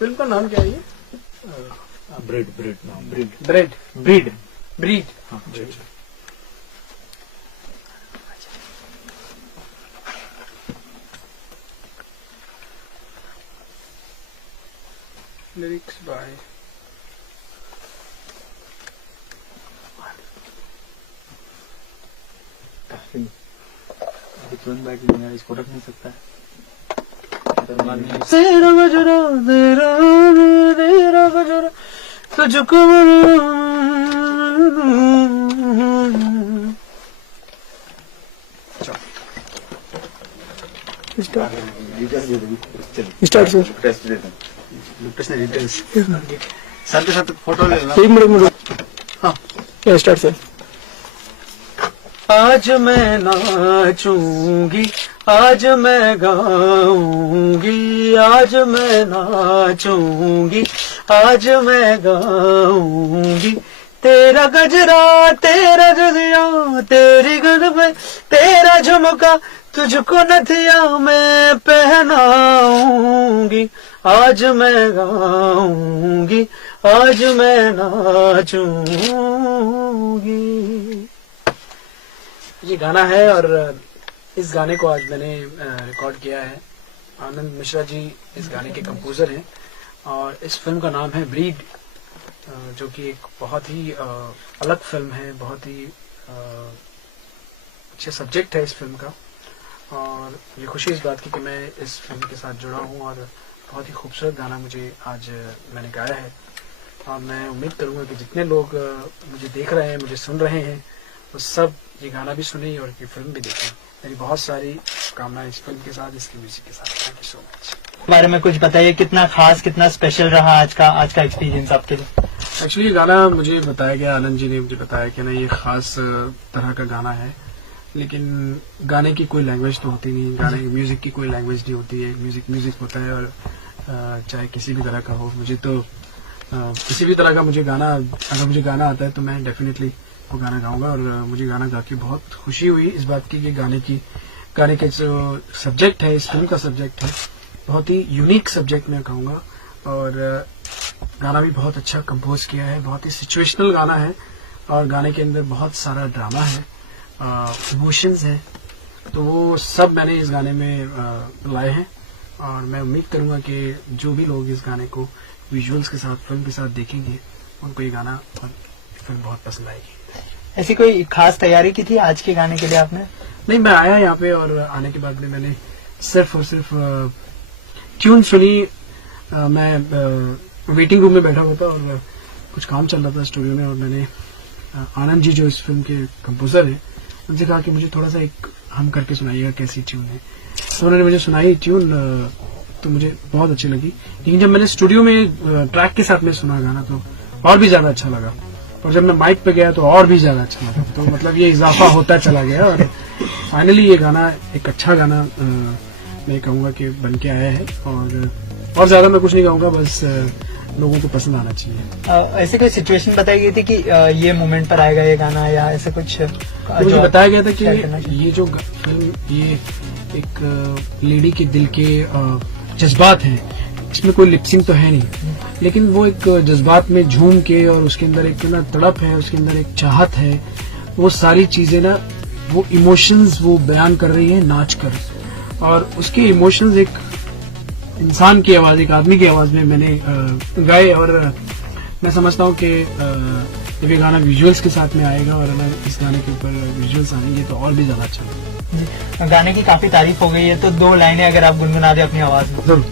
Film का नाम क्या है ये? ब्रीड नाम। ब्रीड। हाँ, ब्रीड। लिरिक्स बाय तुरंत बैठ नहीं, इसको रख नहीं सकता है। तेरा गजरा तुझको स्टार्ट सर। लुकटेस ने डिटेल्स सर के साथ फोटो ले लेना। एक मिनट। हाँ स्टार्ट सर। आज मैं नाचूंगी, आज मैं गाऊंगी, आज मैं नाचूंगी, आज मैं गाऊंगी। तेरा गजरा, तेरा जजिया, तेरी गल पे तेरा झुमका, तुझको नथिया मैं पहनाऊंगी। आज मैं गाऊंगी, आज मैं नाचूंगी। ये गाना है और इस गाने को आज मैंने रिकॉर्ड किया है। आनंद मिश्रा जी इस गाने के कंपोजर हैं और इस फिल्म का नाम है ब्रीड, जो कि एक बहुत ही अलग फिल्म है, बहुत ही अच्छा सब्जेक्ट है इस फिल्म का। और मुझे खुशी इस बात की कि मैं इस फिल्म के साथ जुड़ा हूँ और बहुत ही खूबसूरत गाना मुझे आज मैंने गाया है। और मैं उम्मीद करूँगा कि जितने लोग मुझे देख रहे हैं, मुझे सुन रहे हैं, वो सब ये गाना भी सुने और ये फिल्म भी देखें। मेरी बहुत सारी कामनाएं इस फिल्म के साथ, इसकी म्यूजिक के साथ। Thank you so much. बारे में कुछ बताइए, कितना खास, कितना स्पेशल रहा आज का एक्सपीरियंस आपके लिए? एक्चुअली ये गाना मुझे बताया गया, आनंद जी ने मुझे बताया कि ना ये खास तरह का गाना है, लेकिन गाने की कोई लैंग्वेज तो होती नहीं, गाने म्यूजिक की कोई लैंग्वेज नहीं होती है। म्यूजिक होता है और चाहे किसी भी तरह का हो। मुझे तो किसी भी तरह का मुझे गाना, अगर मुझे गाना आता है तो मैं डेफिनेटली वो गाना गाऊंगा। और मुझे गाना गा के बहुत खुशी हुई इस बात की कि गाने के जो सब्जेक्ट है, इस फिल्म का सब्जेक्ट है, बहुत ही यूनिक सब्जेक्ट मैं कहूँगा। और गाना भी बहुत अच्छा कंपोज किया है, बहुत ही सिचुएशनल गाना है और गाने के अंदर बहुत सारा ड्रामा है, इमोशंस है, तो वो सब मैंने इस गाने में लाए हैं। और मैं उम्मीद करूंगा कि जो भी लोग इस गाने को विजुअल्स के साथ, फिल्म के साथ देखेंगे, उनको ये गाना और फिल्म बहुत पसंद आएगी। ऐसी कोई खास तैयारी की थी आज के गाने के लिए आपने? नहीं, मैं आया यहाँ पे और आने के बाद में मैंने सिर्फ और सिर्फ ट्यून सुनी। मैं वेटिंग रूम में बैठा हुआ था और कुछ काम चल रहा था स्टूडियो में, और मैंने आनंद जी जो इस फिल्म के कंपोजर हैं, उनसे कहा कि मुझे थोड़ा सा एक हम करके सुनाइएगा कैसी ट्यून है। तो उन्होंने मुझे सुनाई ट्यून, तो मुझे बहुत अच्छी लगी। लेकिन जब मैंने स्टूडियो में ट्रैक के साथ में सुना गाना तो और भी ज्यादा अच्छा लगा, और जब मैं माइक पे गया तो और भी ज्यादा अच्छा लगा। तो मतलब ये इजाफा होता चला गया और फाइनली ये गाना एक अच्छा गाना मैं कहूँगा कि बन के आया है। और ज्यादा मैं कुछ नहीं कहूँगा, बस लोगों को पसंद आना चाहिए। ऐसे कोई सिचुएशन बताई गई थी कि ये मोमेंट पर आएगा ये गाना, या ऐसा कुछ? तो मुझे बताया गया था कि ये जो फिल्म, ये एक लेडी के दिल के जज्बात हैं, इसमें कोई लिपसिंग तो है नहीं, लेकिन वो एक जज्बात में झूम के, और उसके अंदर एक ना तड़प है, उसके अंदर एक चाहत है, वो सारी चीजें ना, वो इमोशंस वो बयान कर रही है नाच कर। और उसके इमोशंस एक इंसान की आवाज, एक आदमी की आवाज में मैंने गाए। और मैं समझता हूँ कि जब ये गाना विजुअल्स के साथ में आएगा और अगर इस गाने के ऊपर विजुअल्स आएंगे तो और भी ज्यादा अच्छा लगेगा। गाने की काफी तारीफ हो गई है, तो 2 लाइनें अगर आप गुनगुना दे अपनी आवाज में। जरूर।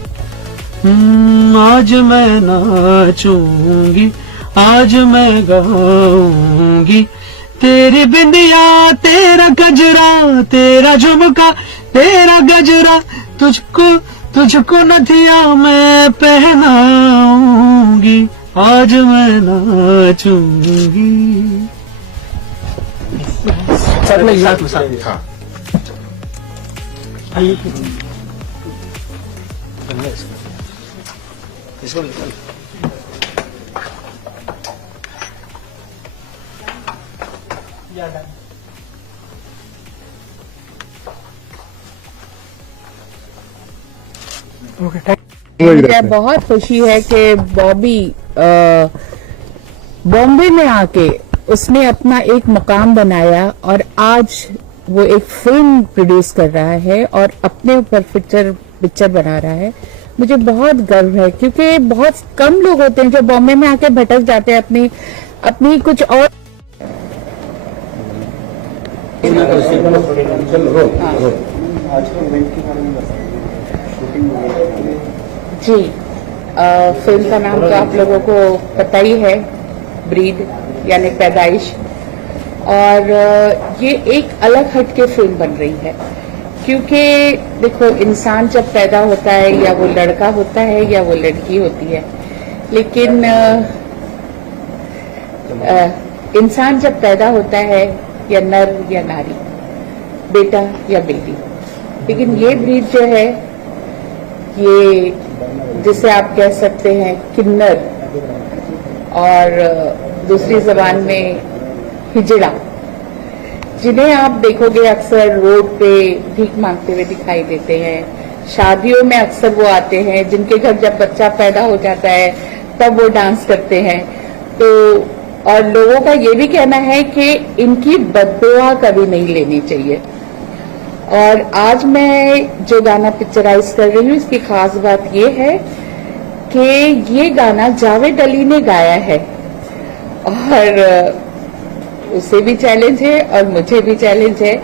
आज मैं नाचूंगी, आज मैं गाऊंगी, तेरी बिंदिया, तेरा गजरा, तेरा झुमका, तेरा गजरा, तुझको नथिया मैं पहनाऊंगी, आज मैं नाचूंगी। साथ में हाँ। इसको ओके, थैंक मुझे बहुत खुशी है कि बॉबी बॉम्बे में आके उसने अपना एक मुकाम बनाया और आज वो एक फिल्म प्रोड्यूस कर रहा है और अपने ऊपर पिक्चर बना रहा है। मुझे बहुत गर्व है क्योंकि बहुत कम लोग होते हैं जो बॉम्बे में आके भटक जाते हैं अपनी कुछ और। जी फिल्म का नाम तो आप लोगों को पता ही है, ब्रीड यानी पैदाइश। और ये एक अलग हटके फिल्म बन रही है क्योंकि देखो इंसान जब पैदा होता है या वो लड़का होता है या वो लड़की होती है, लेकिन इंसान जब पैदा होता है या नर या नारी, बेटा या बेटी, लेकिन ये ब्रीड जो है ये जिसे आप कह सकते हैं किन्नर और दूसरी जबान में हिजड़ा, जिन्हें आप देखोगे अक्सर रोड पे भीख मांगते हुए दिखाई देते हैं। शादियों में अक्सर वो आते हैं जिनके घर जब बच्चा पैदा हो जाता है तब वो डांस करते हैं। तो और लोगों का ये भी कहना है कि इनकी बददुआ कभी नहीं लेनी चाहिए। और आज मैं जो गाना पिक्चराइज कर रही हूँ इसकी खास बात ये है कि ये गाना जावेद अली ने गाया है और उसे भी चैलेंज है और मुझे भी चैलेंज है।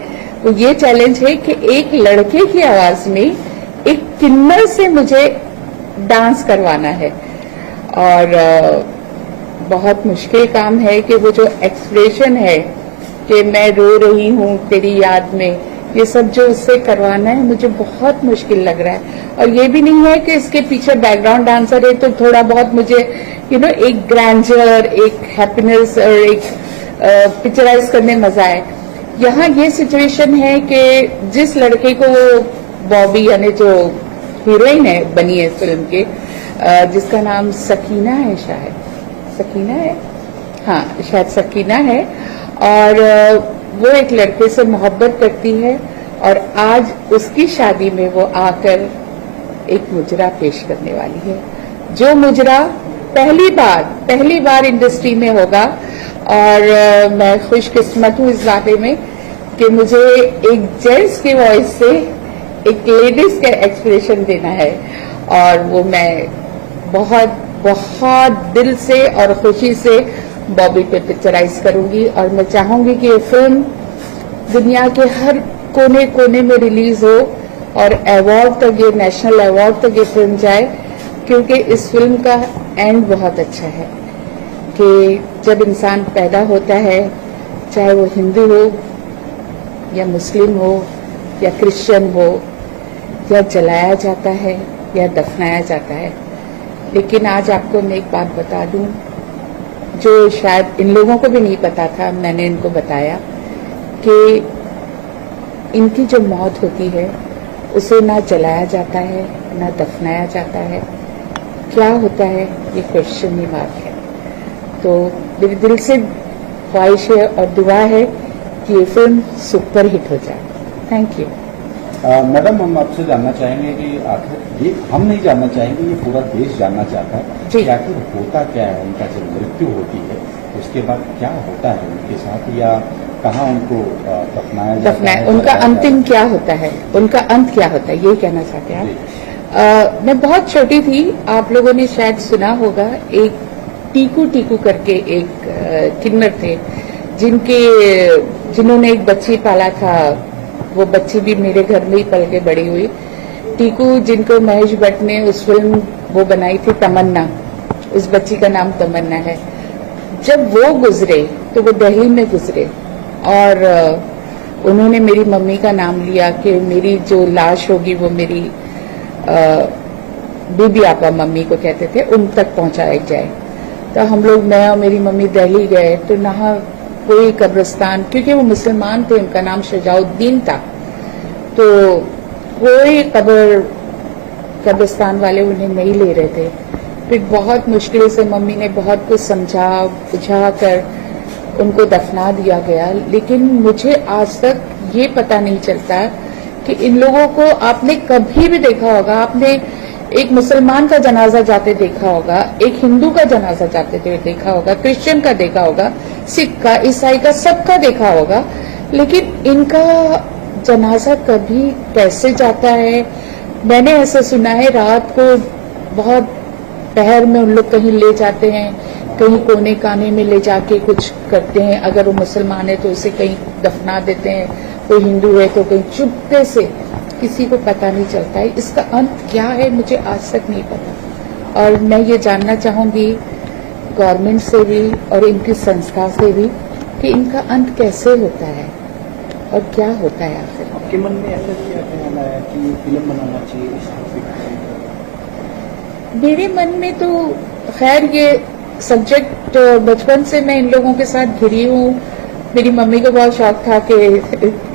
तो ये चैलेंज है कि एक लड़के की आवाज में एक किन्नर से मुझे डांस करवाना है और बहुत मुश्किल काम है कि वो जो एक्सप्रेशन है कि मैं रो रही हूँ तेरी याद में, ये सब जो उससे करवाना है मुझे बहुत मुश्किल लग रहा है। और ये भी नहीं है कि इसके पीछे बैकग्राउंड डांसर है तो थोड़ा बहुत मुझे एक ग्रैंडर, एक हैप्पीनेस और एक पिक्चराइज करने मजा आए। यहाँ ये सिचुएशन है कि जिस लड़के को बॉबी यानी जो हीरोइन है बनी है फिल्म के, जिसका नाम सकीना है, शायद सकीना है, हाँ शायद सकीना है, और वो एक लड़के से मोहब्बत करती है और आज उसकी शादी में वो आकर एक मुजरा पेश करने वाली है। जो मुजरा पहली बार इंडस्ट्री में होगा और मैं खुशकिस्मत हूँ इस बारे में कि मुझे एक जेंट्स की वॉइस से एक लेडीज का एक्सप्रेशन देना है और वो मैं बहुत बहुत दिल से और खुशी से बॉबी पे पिक्चराइज करूंगी। और मैं चाहूंगी कि ये फिल्म दुनिया के हर कोने कोने में रिलीज हो और अवार्ड तक, ये नेशनल अवार्ड तक ये फिल्म जाए, क्योंकि इस फिल्म का एंड बहुत अच्छा है कि जब इंसान पैदा होता है, चाहे वो हिंदू हो या मुस्लिम हो या क्रिश्चियन हो, या जलाया जाता है या दफनाया जाता है। लेकिन आज आपको मैं एक बात बता दूं जो शायद इन लोगों को भी नहीं पता था, मैंने इनको बताया कि इनकी जो मौत होती है उसे ना जलाया जाता है ना दफनाया जाता है। क्या होता है ये क्वेश्चन ही मार्क है। तो मेरे दिल से ख्वाहिश है और दुआ है कि ये फिल्म सुपर हिट हो जाए। Thank you. मैडम, हम आपसे जानना चाहेंगे कि आखिर ये हम नहीं जानना चाहेंगे, ये पूरा देश जानना चाहता है कि आखिर होता क्या है। उनका जब मृत्यु होती है उसके बाद क्या होता है उनके साथ, या कहाँ उनको दफनाया जाता है, उनका अंतिम क्या होता है, उनका अंत क्या होता है, ये कहना चाहते हैं आप। मैं बहुत छोटी थी, आप लोगों ने शायद सुना होगा, एक टीकू टीकू करके एक किन्नर थे जिन्होंने एक बच्ची पाला था। वो बच्ची भी मेरे घर में ही पल के बड़ी हुई। टीकू, जिनको महेश भट्ट ने उस फिल्म वो बनाई थी तमन्ना, उस बच्ची का नाम तमन्ना है। जब वो गुजरे तो वो दिल्ली में गुजरे और उन्होंने मेरी मम्मी का नाम लिया कि मेरी जो लाश होगी वो मेरी बीबी आपा मम्मी को कहते थे, उन तक पहुंचाया जाए। तो हम लोग, मैं और मेरी मम्मी दिल्ली गए तो नहा कोई कब्रिस्तान, क्योंकि वो मुसलमान थे, उनका नाम शजाउद्दीन था, तो कोई कब्रिस्तान वाले उन्हें नहीं ले रहे थे। फिर बहुत मुश्किल से मम्मी ने बहुत कुछ समझा बुझा कर उनको दफना दिया गया। लेकिन मुझे आज तक ये पता नहीं चलता कि इन लोगों को, आपने कभी भी देखा होगा, आपने एक मुसलमान का जनाजा जाते देखा होगा, एक हिंदू का जनाजा जाते देखा होगा, क्रिश्चियन का देखा होगा, सिख का, ईसाई का, सबका देखा होगा, लेकिन इनका जनाजा कभी कैसे जाता है? मैंने ऐसा सुना है रात को बहुत पहर में उन लोग कहीं ले जाते हैं, कहीं कोने काने में ले जाके कुछ करते हैं। अगर वो मुसलमान है तो उसे कहीं दफना देते हैं, कोई हिंदू है तो कहीं चुपके से, किसी को पता नहीं चलता है। इसका अंत क्या है मुझे आज तक नहीं पता, और मैं ये जानना चाहूंगी गवर्नमेंट से भी और इनकी संस्था से भी कि इनका अंत कैसे होता है और क्या होता है आखिर। आपके मन में ऐसा क्या ख्याल आया कि फिल्म बनाना चाहिए इस टॉपिक पर? मेरे मन में तो खैर ये सब्जेक्ट बचपन से मैं इन लोगों के साथ घिरी हूँ। मेरी मम्मी को बहुत शौक था कि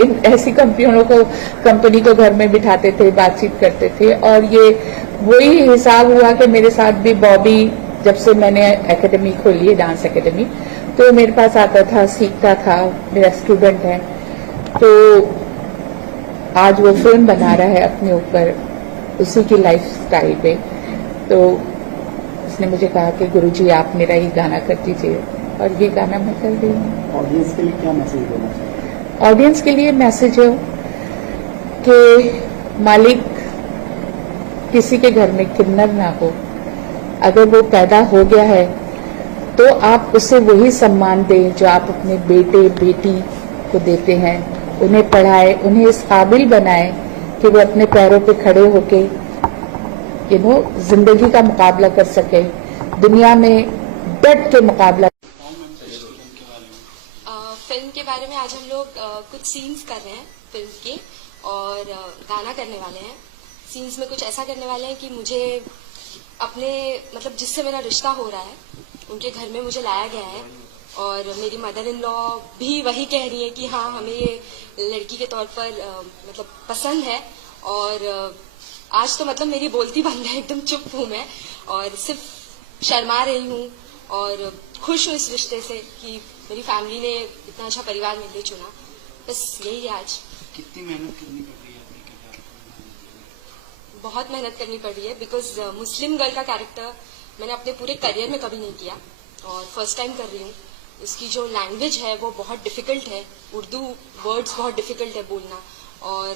इन ऐसी कंपनी को घर में बिठाते थे, बातचीत करते थे, और ये वही हिसाब हुआ कि मेरे साथ भी बॉबी, जब से मैंने एकेडमी खोली है, डांस एकेडमी, तो मेरे पास आता था, सीखता था, मेरा स्टूडेंट है। तो आज वो फिल्म बना रहा है अपने ऊपर, उसी की लाइफ स्टाइल पे। तो उसने मुझे कहा कि गुरुजी आप मेरा ही गाना कर दीजिए, और ये गाना मैं कर रही हूँ। ऑडियंस के लिए क्या मैसेज देना चाहिए? ऑडियंस के लिए मैसेज है कि मालिक किसी के घर में किन्नर ना हो, अगर वो पैदा हो गया है तो आप उसे वही सम्मान दें जो आप अपने बेटे बेटी को देते हैं। उन्हें पढ़ाए, उन्हें इस काबिल बनाए कि वो अपने पैरों पे खड़े होके जिंदगी का मुकाबला कर सके, दुनिया में डट के मुकाबला। फिल्म के बारे में आज हम लोग कुछ सीन्स कर रहे हैं फिल्म के, और गाना करने वाले हैं। सीन्स में कुछ ऐसा करने वाले हैं कि मुझे अपने मतलब जिससे मेरा रिश्ता हो रहा है उनके घर में मुझे लाया गया है, और मेरी मदर इन लॉ भी वही कह रही है कि हाँ हमें ये लड़की के तौर पर मतलब पसंद है। और आज तो मतलब मेरी बोलती बंद है, एकदम चुप हूँ मैं, और सिर्फ शर्मा रही हूँ, और खुश हूँ इस रिश्ते से कि मेरी फैमिली ने इतना अच्छा परिवार मेरे लिए चुना। बस यही है आज। कितनी मेहनत करनी पड़ रही है अपने किरदार को? बहुत मेहनत करनी पड़ रही है, बिकॉज मुस्लिम गर्ल का कैरेक्टर मैंने अपने पूरे करियर में कभी नहीं किया, और फर्स्ट टाइम कर रही हूँ। इसकी जो लैंग्वेज है वो बहुत डिफिकल्ट है, उर्दू वर्ड्स बहुत डिफिकल्ट है बोलना, और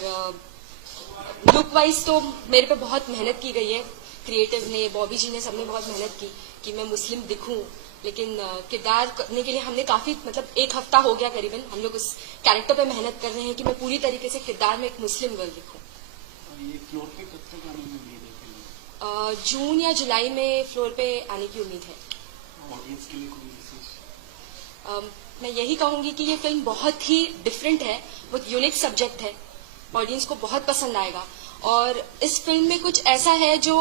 लुक वाइज तो मेरे पे बहुत मेहनत की गई है। क्रिएटिव ने, बॉबी जी ने, सबने बहुत मेहनत की कि मैं मुस्लिम दिखूं, लेकिन किरदार करने के लिए हमने काफी मतलब 1 हफ्ता हो गया करीबन हम लोग उस कैरेक्टर पे मेहनत कर रहे हैं कि मैं पूरी तरीके से किरदार में एक मुस्लिम गर्ल दिखूं। ये फ्लोर पे कब तक आने की उम्मीद है? जून या जुलाई में फ्लोर पे आने की उम्मीद है। ऑडियंस के लिए कोई मैसेज? मैं यही कहूंगी कि ये फिल्म बहुत ही डिफरेंट है, बहुत यूनिक सब्जेक्ट है, ऑडियंस को बहुत पसंद आएगा। और इस फिल्म में कुछ ऐसा है जो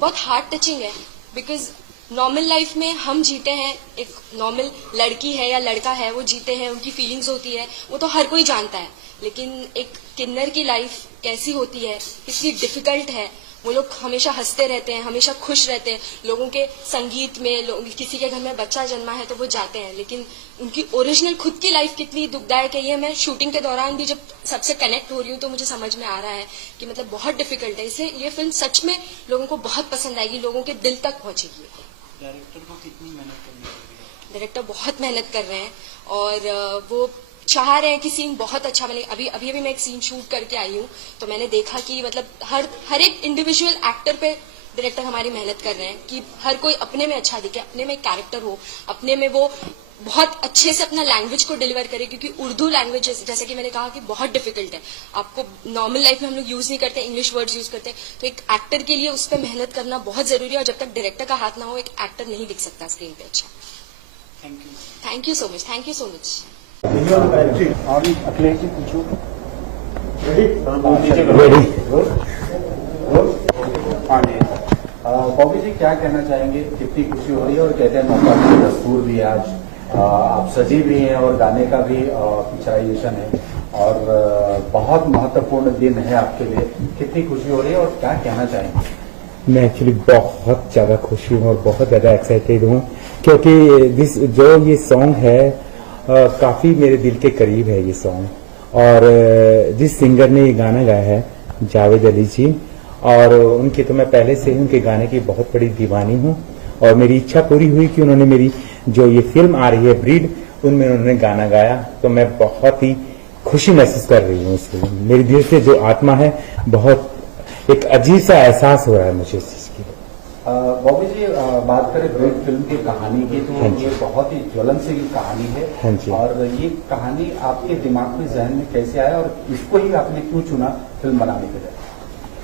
बहुत हार्ट टचिंग है, बिकॉज नॉर्मल लाइफ में हम जीते हैं, एक नॉर्मल लड़की है या लड़का है वो जीते हैं, उनकी फीलिंग्स होती है, वो तो हर कोई जानता है, लेकिन एक किन्नर की लाइफ कैसी होती है, कितनी डिफिकल्ट है। वो लोग हमेशा हंसते रहते हैं, हमेशा खुश रहते हैं, लोगों के संगीत में, किसी के घर में बच्चा जन्मा है तो वो जाते हैं, लेकिन उनकी ओरिजिनल खुद की लाइफ कितनी दुखदायक है, ये मैं शूटिंग के दौरान भी जब सबसे कनेक्ट हो रही हूँ तो मुझे समझ में आ रहा है कि मतलब बहुत डिफिकल्ट है। इसलिए ये फिल्म सच में लोगों को बहुत पसंद आएगी, लोगों के दिल तक पहुंचेगी। डायरेक्टर को कितनी मेहनत करनी पड़ रही है? डायरेक्टर बहुत मेहनत कर रहे हैं, और वो चाह रहे हैं कि सीन बहुत अच्छा बने। अभी मैं एक सीन शूट करके आई हूँ, तो मैंने देखा कि मतलब हर एक इंडिविजुअल एक्टर पे डायरेक्टर हमारी मेहनत कर रहे हैं कि हर कोई अपने में अच्छा दिखे, अपने में कैरेक्टर हो, अपने में वो बहुत अच्छे से अपना लैंग्वेज को डिलीवर करे, क्योंकि उर्दू लैंग्वेज जैसे कि मैंने कहा कि बहुत डिफिकल्ट है, आपको नॉर्मल लाइफ में हम लोग यूज नहीं करते, इंग्लिश वर्ड्स यूज करते हैं, तो एक एक्टर के लिए उस पर मेहनत करना बहुत जरूरी है, और जब तक डायरेक्टर का हाथ ना हो एक एक्टर नहीं दिख सकता स्क्रीन पे अच्छा। Thank you so much, thank you so much. और अखिलेश जी पूछो। बॉबी जी क्या कहना चाहेंगे? कितनी खुशी हो रही है, और कहते हैं मौका भी, दस्तूर भी आज आप सजी भी हैं और गाने का भी पिक्चराइजेशन है, और बहुत महत्वपूर्ण दिन है आपके लिए। कितनी खुशी हो रही है और क्या कहना चाहेंगे? मैं एक्चुअली बहुत ज्यादा खुश हूँ और बहुत ज्यादा एक्साइटेड हूँ, क्योंकि जो ये सॉन्ग है काफी मेरे दिल के करीब है ये सॉन्ग, और जिस सिंगर ने ये गाना गाया है जावेद अली जी, और उनकी तो मैं पहले से ही उनके गाने की बहुत बड़ी दीवानी हूँ और मेरी इच्छा पूरी हुई कि उन्होंने मेरी जो ये फिल्म आ रही है ब्रीड, उनमें उन्होंने गाना गाया, तो मैं बहुत ही खुशी महसूस कर रही हूँ इसके लिए। मेरे दिल से जो आत्मा है, बहुत एक अजीब सा एहसास हो रहा है मुझे इस चीज की। बॉबी जी, बात करें ब्रीड फिल्म की कहानी की, तो ये बहुत ही ज्वलनशील कहानी है। हाँ जी। और ये कहानी आपके दिमाग में, जहन में कैसे आया और इसको ही आपने क्यों चुना फिल्म बनाने के लिए?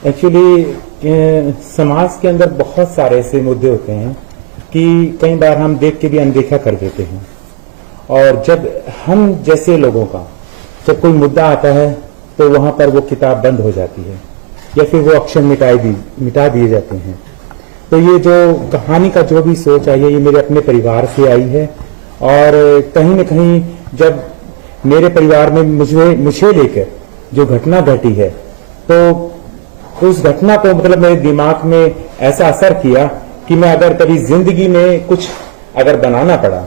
एक्चुअली समाज के अंदर बहुत सारे ऐसे मुद्दे होते हैं कि कई बार हम देख के भी अनदेखा कर देते हैं, और जब हम जैसे लोगों का जब कोई मुद्दा आता है तो वहां पर वो किताब बंद हो जाती है या फिर वो अक्षर मिटा दिए जाते हैं। तो ये जो कहानी का जो भी सोच आई है, ये मेरे अपने परिवार से आई है, और कहीं न कहीं जब मेरे परिवार में मुझे लेकर जो घटना घटी है, तो उस घटना को मतलब मेरे दिमाग में ऐसा असर किया कि मैं अगर कभी जिंदगी में कुछ अगर बनाना पड़ा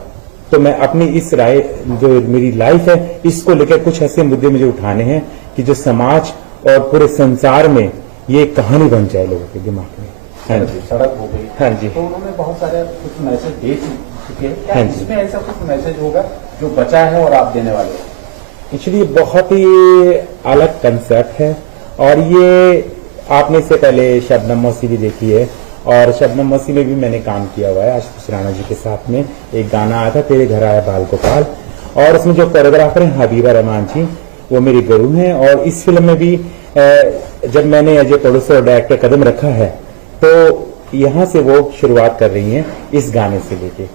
तो मैं अपनी इस राय, जो मेरी लाइफ है, इसको लेकर कुछ ऐसे मुद्दे मुझे उठाने हैं कि जो समाज और पूरे संसार में ये कहानी बन जाए लोगों के दिमाग में। हाँ जी, सड़क हो गई। हाँ जी। तो उन्होंने बहुत सारे कुछ मैसेज दे चुके हैं, क्या हाँ जी। इसमें ऐसा कुछ मैसेज होगा जो बचा है और आप देने वाले हैं? एक्चुअली बहुत ही अलग कंसेप्ट है, और ये आपने इससे पहले शबनम मौसी भी देखी है, और शबनम मौसी में भी मैंने काम किया हुआ है आशुतोष राणा जी के साथ में। एक गाना आया था, तेरे घर आया बाल गोपाल, और उसमें जो कोरियोग्राफर हैं हबीबा रहमान जी, वो मेरे गुरु हैं। और इस फिल्म में भी जब मैंने एज ए प्रोड्यूसर और डायरेक्टर कदम रखा है, तो यहाँ से वो शुरुआत कर रही हैं इस गाने से लेके।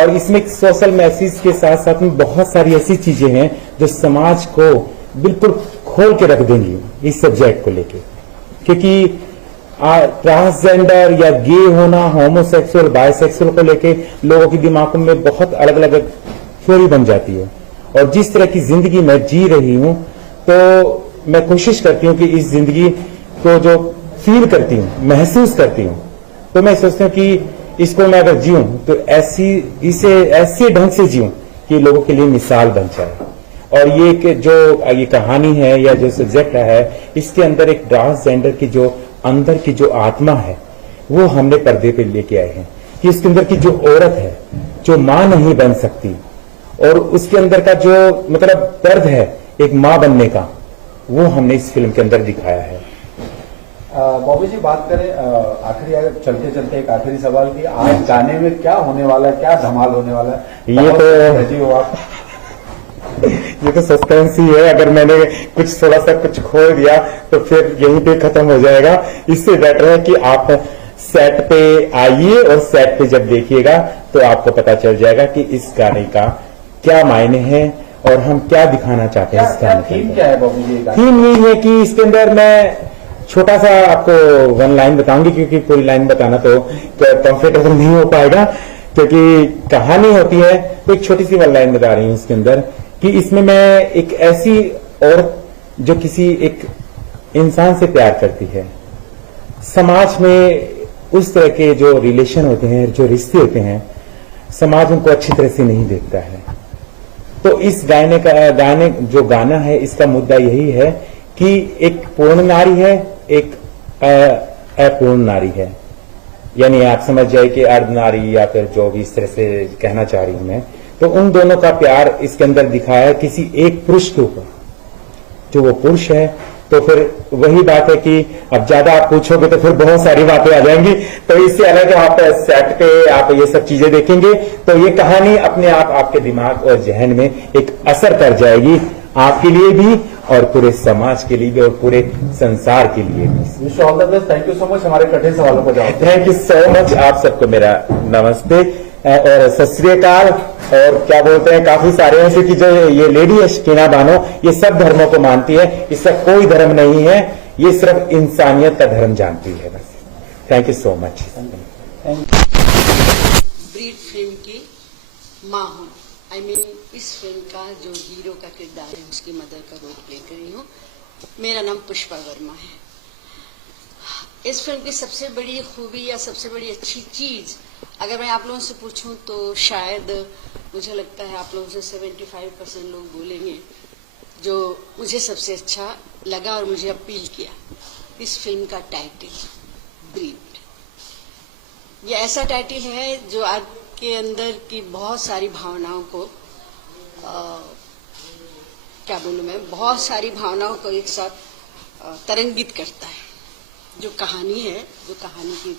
और इसमें सोशल मैसेज के साथ साथ में बहुत सारी ऐसी चीजें हैं जो समाज को बिल्कुल खोल के रख देंगी इस सब्जेक्ट को लेके, क्योंकि ट्रांसजेंडर या गे होना, होमोसेक्सुअल, बायसेक्सुअल को लेके लोगों के दिमागों में बहुत अलग अलग थ्योरी बन जाती है। और जिस तरह की जिंदगी मैं जी रही हूं, तो मैं कोशिश करती हूं कि इस जिंदगी को जो फील करती हूं, महसूस करती हूं, तो मैं सोचती हूं कि इसको मैं अगर जीऊं तो ऐसे ढंग से जीऊं कि लोगों के लिए मिसाल बन जाए। और ये जो ये कहानी है या जो सब्जेक्ट है, इसके अंदर एक ट्रांसजेंडर की जो अंदर की जो आत्मा है, वो हमने पर्दे पे लेके आए हैं कि इसके अंदर की जो औरत है, जो मां नहीं बन सकती, और उसके अंदर का जो मतलब दर्द है एक मां बनने का, वो हमने इस फिल्म के अंदर दिखाया है। बॉबी जी, बात करें आखिरी, अगर चलते चलते एक आखिरी सवाल की, आज गाने में क्या होने वाला है, क्या धमाल होने वाला है? ये तो सस्पेंस ही है। अगर मैंने कुछ थोड़ा सा कुछ खोल दिया तो फिर यहीं पे खत्म हो जाएगा। इससे बेटर है कि आप सेट पे आइए, और सेट पे जब देखिएगा तो आपको पता चल जाएगा कि इस गाने का क्या मायने हैं और हम क्या दिखाना चाहते हैं। इस गाने थीम क्या है बॉबी जी? थीम यही है कि इसके अंदर मैं छोटा सा आपको वन लाइन बताऊंगी, क्योंकि पूरी लाइन बताना तो कंफर्टेबल नहीं हो पाएगा, क्योंकि कहानी होती है। तो एक छोटी सी वन लाइन बता रही हूँ इसके अंदर कि इसमें मैं एक ऐसी औरत जो किसी एक इंसान से प्यार करती है, समाज में उस तरह के जो रिलेशन होते हैं, जो रिश्ते होते हैं, समाज उनको अच्छी तरह से नहीं देखता है। तो इस गाने जो गाना है, इसका मुद्दा यही है कि एक पूर्ण नारी है, एक अपूर्ण नारी है। यानी आप समझ जाए कि अर्ध नारी, या फिर जो भी इस तरह से कहना चाह रही हूं मैं, तो उन दोनों का प्यार इसके अंदर दिखाया है किसी एक पुरुष के ऊपर, जो वो पुरुष है। तो फिर वही बात है कि अब ज्यादा आप पूछोगे तो फिर बहुत सारी बातें आ जाएंगी, तो इससे अलग आप सेट पे आप ये सब चीजें देखेंगे तो ये कहानी अपने आप आपके दिमाग और जहन में एक असर कर जाएगी, आपके लिए भी और पूरे समाज के लिए भी और पूरे संसार के लिए भी। Wish all the best. Thank you so much हमारे कठिन सवालों को जवाब। Thank you so much. आप सबको मेरा नमस्ते और सत श्री अकाल। और क्या बोलते हैं, काफी सारे ऐसे कि जो ये लेडी है शकीना बानो, ये सब धर्मों को मानती है, इसका कोई धर्म नहीं है, ये सिर्फ इंसानियत का धर्म जानती है बस। Thank you so much. Breed film की माँ हूँ, इस फिल्म का जो हीरो का किरदार है उसकी मदर का रोल प्ले कर रही हूँ। मेरा नाम पुष्पा वर्मा है। इस फिल्म की सबसे बड़ी खूबी या सबसे बड़ी अच्छी चीज अगर मैं आप लोगों से पूछूं तो शायद मुझे लगता है आप लोगों से 75% लोग बोलेंगे जो मुझे सबसे अच्छा लगा और मुझे अपील किया। इस फिल्म का टाइटल ब्रीड। ये ऐसा टाइटल है जो आपके अंदर की बहुत सारी भावनाओं को क्या बोलूं मैं, बहुत सारी भावनाओं को एक साथ तरंगित करता है। जो कहानी है, जो कहानी की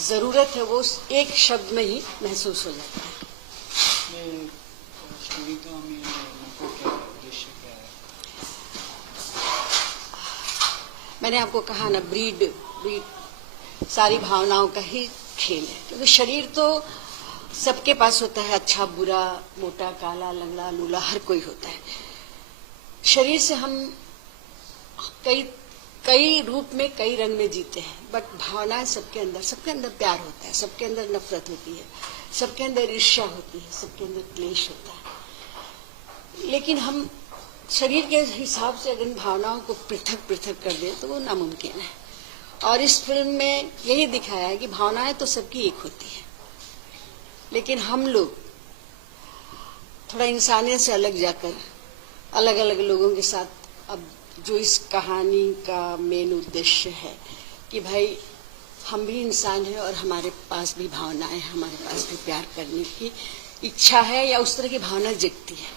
जरूरत है, वो उस एक शब्द में ही महसूस हो जाता है। मैंने आपको कहा ना, ब्रीड सारी भावनाओं का ही खेल है, क्योंकि शरीर तो सबके पास होता है, अच्छा बुरा, मोटा काला लंगड़ा लूला, हर कोई होता है। शरीर से हम कई रूप में, कई रंग में जीते हैं, बट भावनाएं सबके अंदर प्यार होता है, सबके अंदर नफरत होती है, सबके अंदर ईर्ष्या होती है, सबके अंदर क्लेश होता है। लेकिन हम शरीर के हिसाब से अगर इन भावनाओं को पृथक पृथक कर दें तो वो नामुमकिन है। और इस फिल्म में यही दिखाया है कि भावनाएं तो सबकी एक होती है, लेकिन हम लोग थोड़ा इंसानियत से अलग जाकर अलग अलग लोगों के साथ, अब जो इस कहानी का मेन उद्देश्य है कि भाई हम भी इंसान हैं और हमारे पास भी भावनाएं, हमारे पास भी प्यार करने की इच्छा है या उस तरह की भावना जगती है।